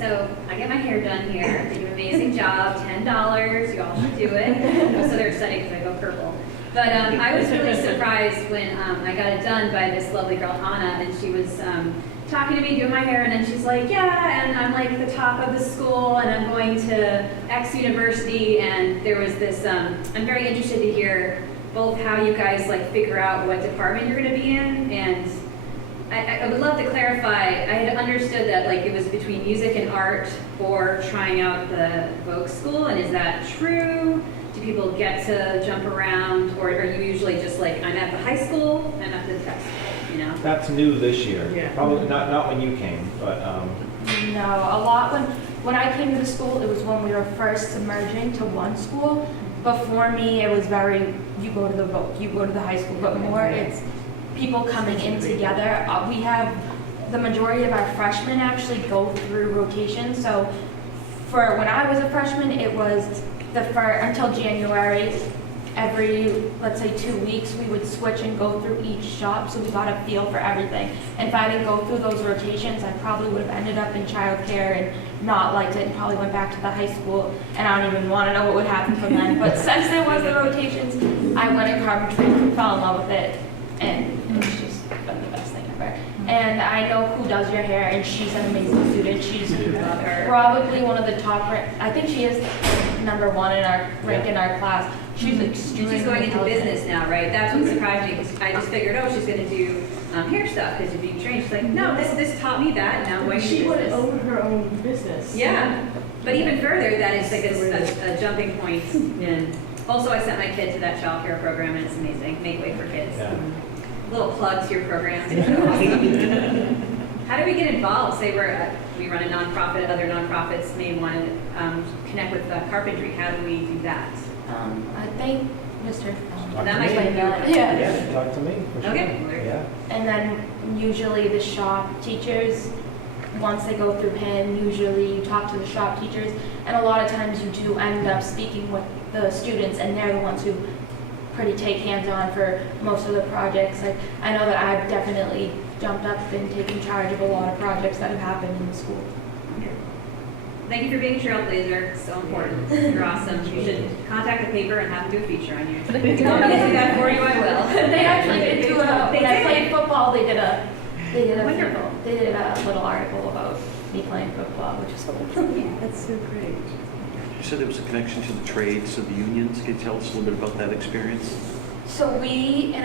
So I get my hair done here. They do an amazing job. $10. You all should do it. So they're excited because I go purple. But I was really surprised when I got it done by this lovely girl, Anna, and she was talking to me, doing my hair, and then she's like, yeah, and I'm like the top of the school, and I'm going to X university, and there was this, I'm very interested to hear both how you guys like figure out what department you're going to be in, and I would love to clarify. I had understood that like it was between music and art or trying out the Voc school, and is that true? Do people get to jump around, or are you usually just like, I'm at the high school, I'm at the tech school, you know? That's new this year. Yeah. Probably not when you came, but No, a lot when I came to the school, it was when we were first merging to one school. Before me, it was very, you go to the Voc, you go to the high school, but more it's people coming in together. We have the majority of our freshmen actually go through rotation. So for when I was a freshman, it was until January, every, let's say 2 weeks, we would switch and go through each shop, so we got a feel for everything. And if I didn't go through those rotations, I probably would have ended up in childcare and not liked it and probably went back to the high school, and I don't even want to know what would happen from then. But since there was the rotations, I went in carpentry, fell in love with it, and it's just been the best thing ever. And I know who does your hair, and she's an amazing student. She's probably one of the top, I think she is #1 in our rank in our class. She's extremely She's going into intelligent. business now, right? That's what surprised me, because I just figured, oh, she's going to do hair stuff because you're being trained. She's like, no, this taught me that. Now I'm going She into would business. own her own business. Yeah, but even further, that is like a jumping point. And also, I sent my kid to that child care program, and it's amazing. Make way for kids. yeah. Little plug to your programs. It's awesome. How do we get involved? Say we run a nonprofit, other nonprofits may want to connect with carpentry. How do we do that? I think Mr. Talk That to might me. be that. Yeah. Yeah, talk to me. For sure. Okay. Yeah. And then usually the shop teachers, once they go through PIN, usually you talk to the shop teachers, and a lot of times you do end up speaking with the students, and they're the ones who pretty take hands-on for most of the projects. Like, I know that I've definitely jumped up and taken charge of a lot of projects that have happened in the school. Thank you for being a trailblazer. It's so important. You're awesome. You should contact the paper and have them do a feature on you. If you want me to do that for you, I will. They actually did do when I did? played football, they did a Wonderful. They did a little article about me playing football, which is cool. Yeah. That's so great. You said there was a connection to the trades, to the unions. Can you tell us a little bit about that experience? So we, in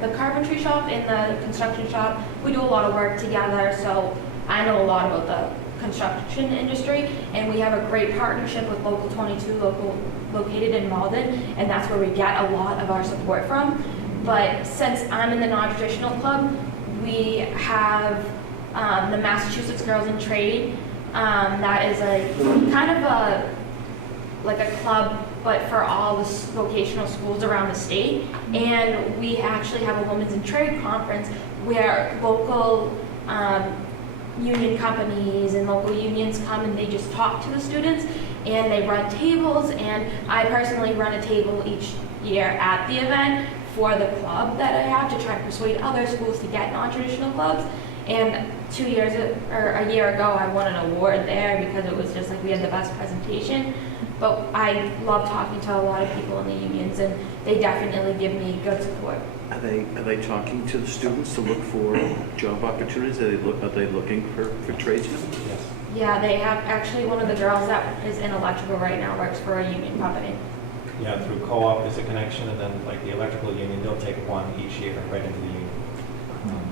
the carpentry shop, in the construction shop, we do a lot of work together, so I know a lot about the construction industry, and we have a great partnership with Local 22, located in Malden, and that's where we get a lot of our support from. But since I'm in the non-traditional club, we have the Massachusetts Girls in Trade. That is a kind of like a club, but for all the vocational schools around the state. And we actually have a Women's in Trade conference where local union companies and local unions come and they just talk to the students, and they run tables, and I personally run a table each year at the event for the club that I have to try to persuade other schools to get non-traditional clubs. And a year ago, I won an award there because it was just like we had the best presentation. But I love talking to a lot of people in the unions, and they definitely give me good support. Are they talking to the students to look for job opportunities? Are they looking for tradesmen? Yes. Yeah, they have actually one of the girls that is in electrical right now works for a union company. Yeah, through co-op there's a connection, and then like the electrical union, they'll take one each year right into the union,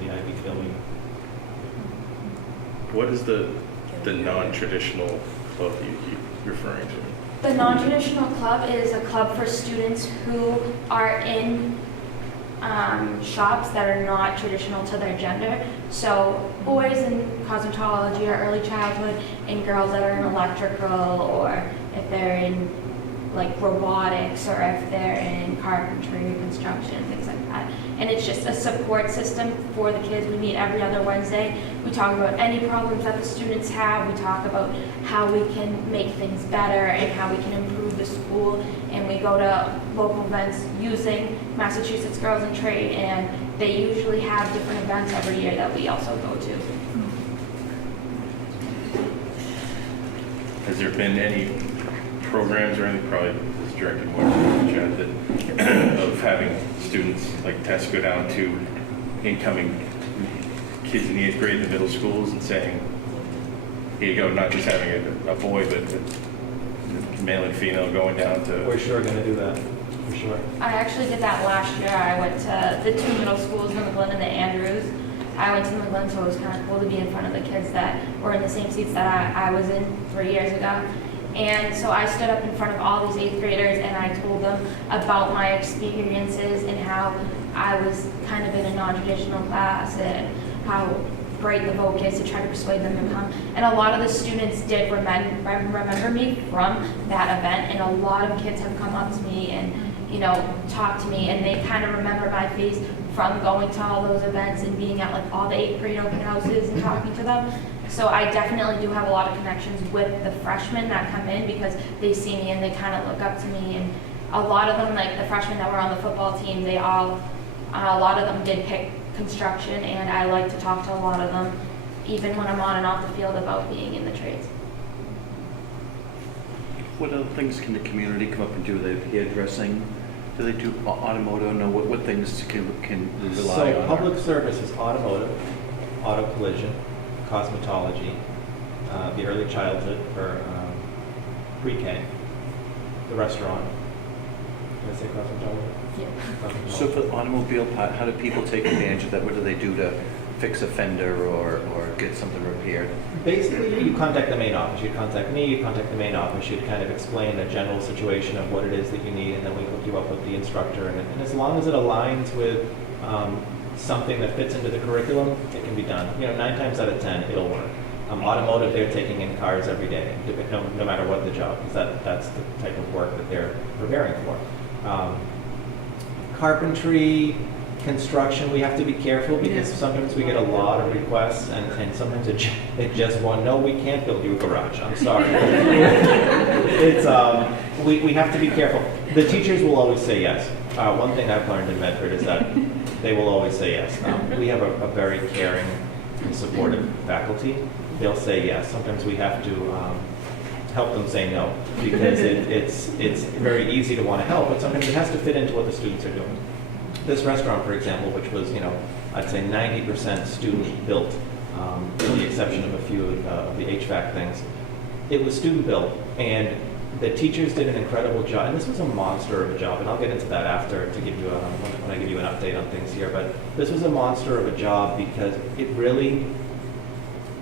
the Ivy Philly. What is the non-traditional club you're referring to? The non-traditional club is a club for students who are in shops that are not traditional to their gender. So boys in cosmetology or early childhood, and girls that are in electrical, or if they're in like robotics, or if they're in carpentry, construction, things like that. And it's just a support system for the kids. We meet every other Wednesday. We talk about any problems that the students have. We talk about how we can make things better and how we can improve the school. And we go to local events using Massachusetts Girls in Trade, and they usually have different events every year that we also go to. has there been any programs or anything, probably this is directed more to Chad, that of having students like tests go down to incoming kids in the 8th grade in the middle schools and saying, here you go, not just having a boy, but male and female going down to. We're sure going to do that, for sure. I actually did that last year. I went to the 2 middle schools, the McGlynn and the Andrews. I went to the McGlynn, so it was kind of cool to be in front of the kids that were in the same seats that I was in 3 years ago. And so I stood up in front of all these 8th graders and I told them about my experiences and how I was kind of in a non-traditional class and how great the voc is to try to persuade them to come. And a lot of the students did remember me from that event, and a lot of kids have come up to me and, you know, talked to me, and they kind of remember my face from going to all those events and being at like all the 8th grade open houses and talking to them. So I definitely do have a lot of connections with the freshmen that come in because they see me and they kind of look up to me. And a lot of them, like the freshmen that were on the football team, they all, a lot of them did pick construction, and I like to talk to a lot of them, even when I'm on and off the field, about being in the trades. What other things can the community come up and do? They have hairdressing? Do they do automotive? No, what things can rely So on? public service is automotive, auto collision, cosmetology, the early childhood for pre-K, the restaurant. Did I say cosmetology? Yeah. Cosmetology. So for the automobile part, how do people take advantage of that? What do they do to fix a fender or get something repaired? Basically, you contact the main office. You'd contact me, you'd contact the main office. You'd kind of explain a general situation of what it is that you need, and then we hook you up with the instructor. And as long as it aligns with something that fits into the curriculum, it can be done. You know, 9 times out of 10, it'll work. Automotive, they're taking in cars every day, no matter what the job, because that's the type of work that they're preparing for. Carpentry, construction, we have to be careful because sometimes we get a lot of requests, and sometimes it just won't. No, we can't build you a garage. I'm sorry. It's we have to be careful. The teachers will always say yes. One thing I've learned in Medford is that they will always say yes. We have a very caring and supportive faculty. They'll say yes. Sometimes we have to help them say no because it's very easy to want to help, but sometimes it has to fit into what the students are doing. This restaurant, for example, which was, I'd say 90% student built, with the exception of a few of the HVAC things, it was student built, and the teachers did an incredible job. And this was a monster of a job, and I'll get into that after to give you when I give you an update on things here. But this was a monster of a job because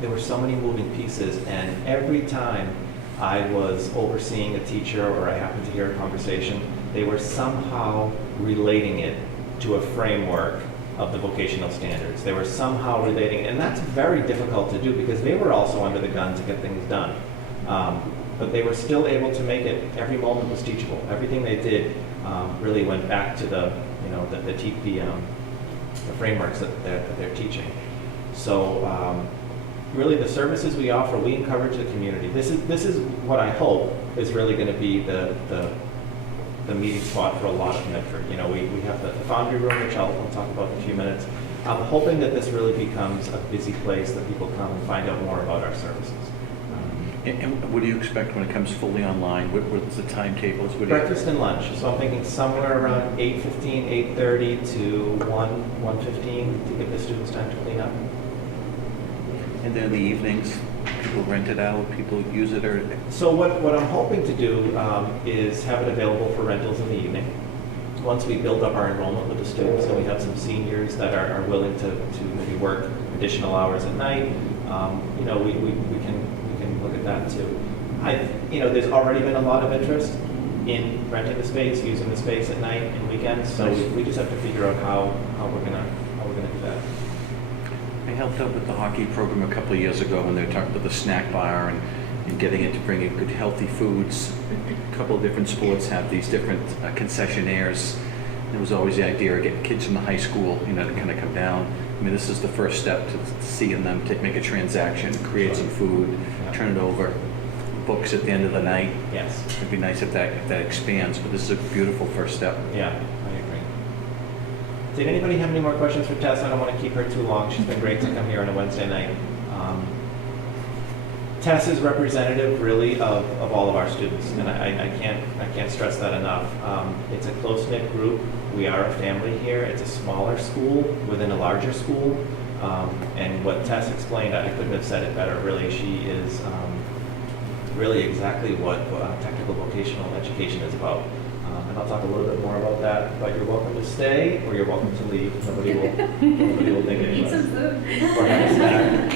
there were so many moving pieces, and every time I was overseeing a teacher or I happened to hear a conversation, they were somehow relating it to a framework of the vocational standards. They were somehow relating, and that's very difficult to do because they were also under the gun to get things done. But they were still able to make it, every moment was teachable. Everything they did really went back to the frameworks that they're teaching. So really the services we offer, we encourage the community. This is what I hope is really going to be the meeting spot for a lot of Medford. We have the Foundry Room, which I'll talk about in a few minutes. I'm hoping that this really becomes a busy place that people come and find out more about our services. And what do you expect when it comes fully online? What's the timetables? Breakfast and lunch. So I'm thinking somewhere around 8:15, 8:30 to 1:15 to give the students time to clean up. And then in the evenings, people rent it out, people use it, or? So what I'm hoping to do is have it available for rentals in the evening. Once we build up our enrollment with the students, and we have some seniors that are willing to maybe work additional hours at night, we can look at that too. There's already been a lot of interest in renting the space, using the space at night and weekends. So we just have to figure out how we're gonna do that. I helped out with the hockey program a couple of years ago when they were talking about the snack bar and getting it to bring in good healthy foods. A couple of different sports have these different concessionaires. There was always the idea of getting kids from the high school, to kind of come down. I mean, this is the first step to seeing them make a transaction, create some food, turn it over, books at the end of the night. Yes. It'd be nice if that expands, but this is a beautiful first step. Yeah, I agree. Did anybody have any more questions for Tess? I don't want to keep her too long. She's been great to come here on a Wednesday night. Tess is representative really of all of our students, and I can't stress that enough. It's a close-knit group. We are a family here. It's a smaller school within a larger school. And what Tess explained, I couldn't have said it better, really. She is really exactly what technical vocational education is about. And I'll talk a little bit more about that, but you're welcome to stay or you're welcome to leave. Nobody will think anything. Eat some food. Or have a snack.